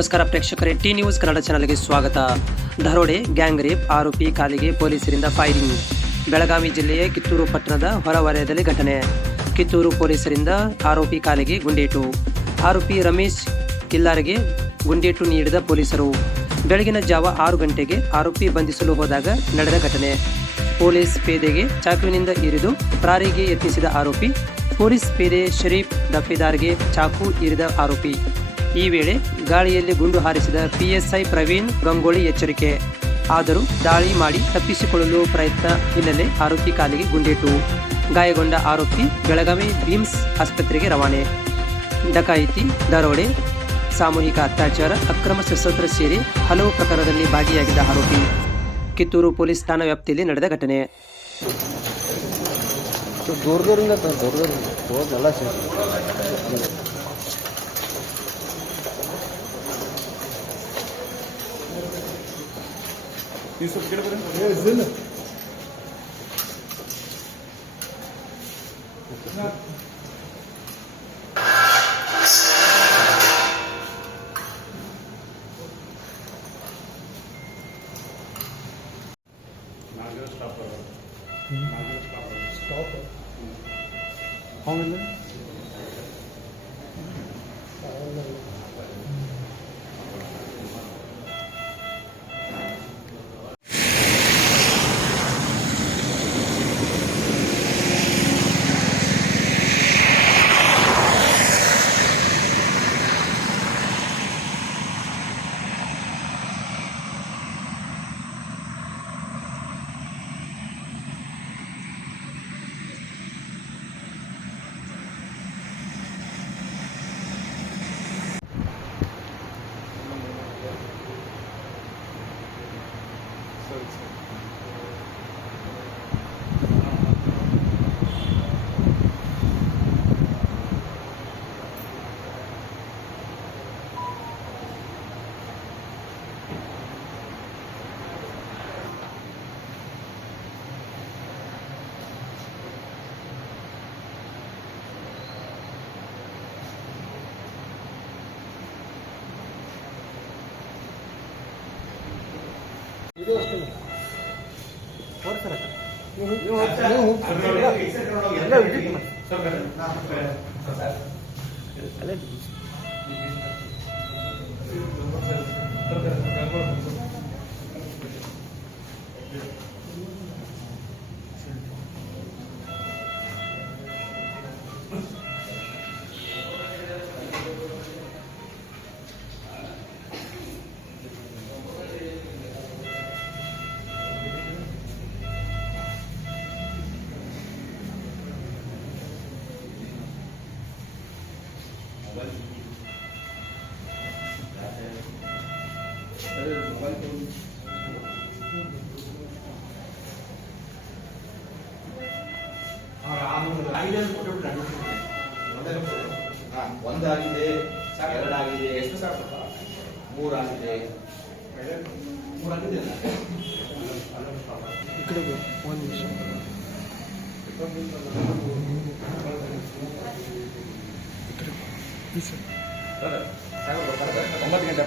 ನಮಸ್ಕಾರ ಪ್ರೇಕ್ಷಕರೇ, T news Kannada ಚಾನೆಲ್ಗೆ ಸ್ವಾಗತ. ದರೋಡೆ, ಗ್ಯಾಂಗ್ ರೇಪ್ ಆರೋಪಿ ಕಾಲಿಗೆ ಪೊಲೀಸರಿಂದ ಫೈರಿಂಗ್. ಬೆಳಗಾವಿ ಜಿಲ್ಲೆಯ ಕಿತ್ತೂರು ಪಟ್ಟಣದ ಹೊರವಲಯದಲ್ಲಿ ಘಟನೆ. ಕಿತ್ತೂರು ಪೊಲೀಸರಿಂದ ಆರೋಪಿ ಕಾಲಿಗೆ ಗುಂಡೇಟು. ಆರೋಪಿ ರಮೇಶ್ ಕಿಲ್ಲಾರ್ಗೆ ಗುಂಡೇಟು ನೀಡಿದ ಪೊಲೀಸರು. ಬೆಳಗಿನ ಜಾವ 6 ಗಂಟೆಗೆ ಆರೋಪಿ ಬಂಧಿಸಲು ಹೋದಾಗ ನಡೆದ ಘಟನೆ. ಪೊಲೀಸ್ ಪೇದೆಗೆ ಚಾಕುವಿನಿಂದ ಇರಿದು ಪರಾರಿಗೆ ಯತ್ನಿಸಿದ ಆರೋಪಿ. ಪೊಲೀಸ್ ಪೇದೆ ಶರೀಫ್ ದಫೇದಾರ್ಗೆ ಚಾಕು ಇರಿದ ಆರೋಪಿ. ಈ ವೇಳೆ ಗಾಳಿಯಲ್ಲಿ ಗುಂಡು ಹಾರಿಸಿದ ಪಿಎಸ್ಐ ಪ್ರವೀಣ್ ಗಂಗೋಳಿ ಎಚ್ಚರಿಕೆ. ಆದರೂ ದಾಳಿ ಮಾಡಿ ತಪ್ಪಿಸಿಕೊಳ್ಳಲು ಪ್ರಯತ್ನ ಹಿನ್ನೆಲೆ ಆರೋಪಿ ಕಾಲಿಗೆ ಗುಂಡೇಟು. ಗಾಯಗೊಂಡ ಆರೋಪಿ ಬೆಳಗಾವಿ ಬಿಮ್ಸ್ ಆಸ್ಪತ್ರೆಗೆ ರವಾನೆ. ಡಕಾಯಿತಿ, ದರೋಡೆ, ಸಾಮೂಹಿಕ ಅತ್ಯಾಚಾರ, ಅಕ್ರಮ ಶಸ್ತ್ರಾಸ್ತ್ರ ಸೇರಿ ಹಲವು ಪ್ರಕರಣದಲ್ಲಿ ಭಾಗಿಯಾಗಿದ್ದ ಆರೋಪಿ. ಕಿತ್ತೂರು ಪೊಲೀಸ್ ಠಾಣಾ ವ್ಯಾಪ್ತಿಯಲ್ಲಿ ನಡೆದ ಘಟನೆ. ಒಂದಾಗಿದೆ, ಎರಡಾಗಿದೆ, ಎಷ್ಟು ಸಾಕು? ಮೂರಾಗಿದೆ, ಮೂರಾಗಿದೆ. ಈ ಕಡೆ ಒಂದು ನಿಮಿಷ. ಒಂಬತ್ತು ಗಂಟೆ